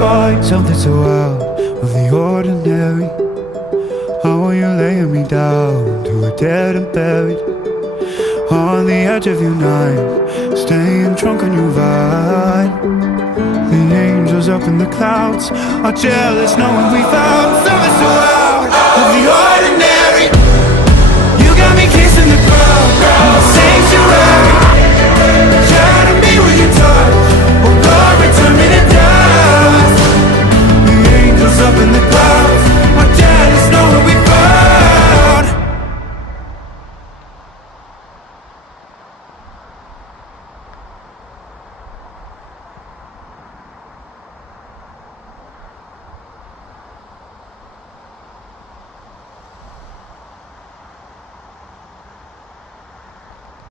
find something so out of the ordinary. How are you laying me down to a dead and buried on the edge of your night, staying drunk on your vine. The angels up in the clouds are jealous knowing we found something so out of the ordinary.